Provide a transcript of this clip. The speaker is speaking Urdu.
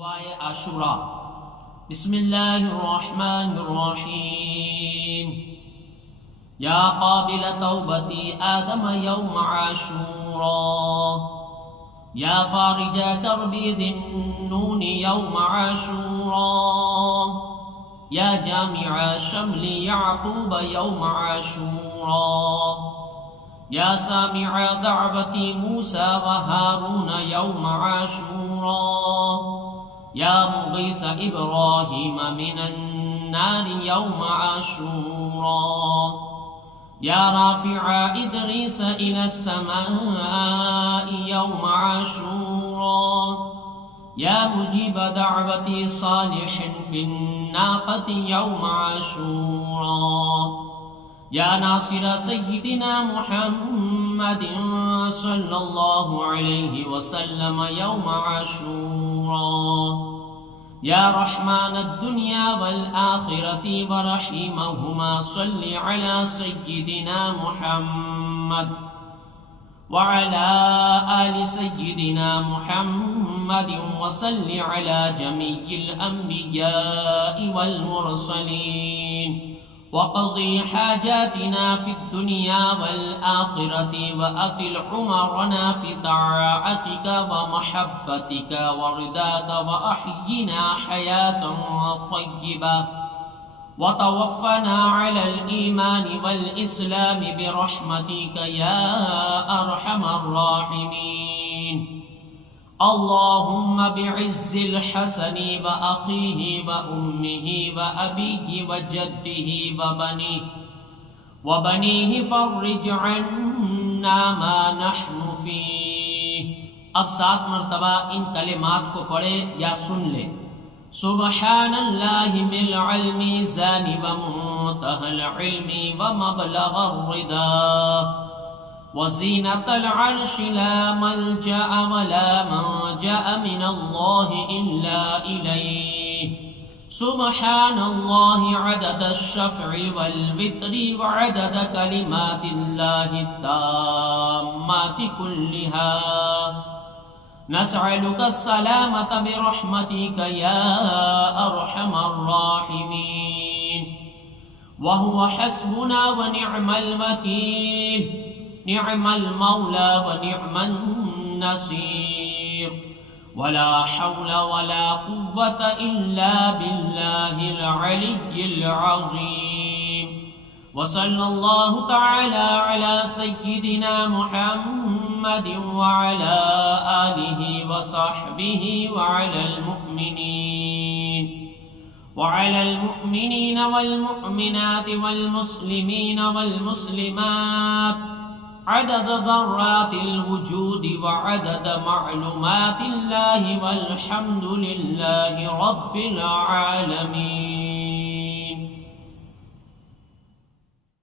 دعائے عاشوراء۔ بسم اللہ الرحمن الرحیم۔ یا قابل توبتی آدم یوم عاشوراء، یا فارج کربی ذی النون یوم عاشوراء، یا جامع شمل یعقوب یوم عاشوراء، یا سامع دعوتی موسیٰ و ہارون یوم عاشوراء، یا مغیث ابراہیم من النار یوم عاشوراء، یا رافع ادریس الى السماء یوم عاشوراء، یا مجیب دعوت صالح فی الناقۃ یوم عاشوراء، یا ناصر سیدنا محمد صلی اللہ علیہ وسلم یوم عاشوراء، یا رحمن الدنیا والآخرة ورحیمہما صلی علی سیدنا محمد وعلى آل سيدنا محمد وصل على جميع الأنبياء والمرسلين وقضي حاجاتنا في الدنيا والآخرة وأطل عمرنا في طاعتك ومحبتك ورضاك وأحينا حياة طيبة وتوفنا على الإيمان والإسلام برحمتك يا أرحم الراحمين۔ اللهم بعز الحسن وأخيه وأمه وأبيه وجده وبنيه فرج عنا ما نحن فيه۔ اب 7 مرتبہ ان کلمات کو پڑھے یا سن لے۔ سبحان اللہ ملء الميزان ومنتهى العلم ومبلغ الرضا وزينة العرش لا ملجأ ولا منجأ من الله إلا إليه۔ سبحان الله عدد الشفع والوتر وعدد كلمات الله التامات كلها۔ نسألك السلامة برحمتك يا أرحم الراحمين۔ وهو حسبنا ونعم الوكيل، نعم المولى ونعم النصير، ولا حول ولا قوة إلا بالله العلي العظيم۔ وصلى الله تعالى على سيدنا محمد وعلى آله وصحبه وعلى المؤمنين والمؤمنات والمسلمين والمسلمات عدد ذرات الوجود وعدد معلومات الله، والحمد لله رب العالمين۔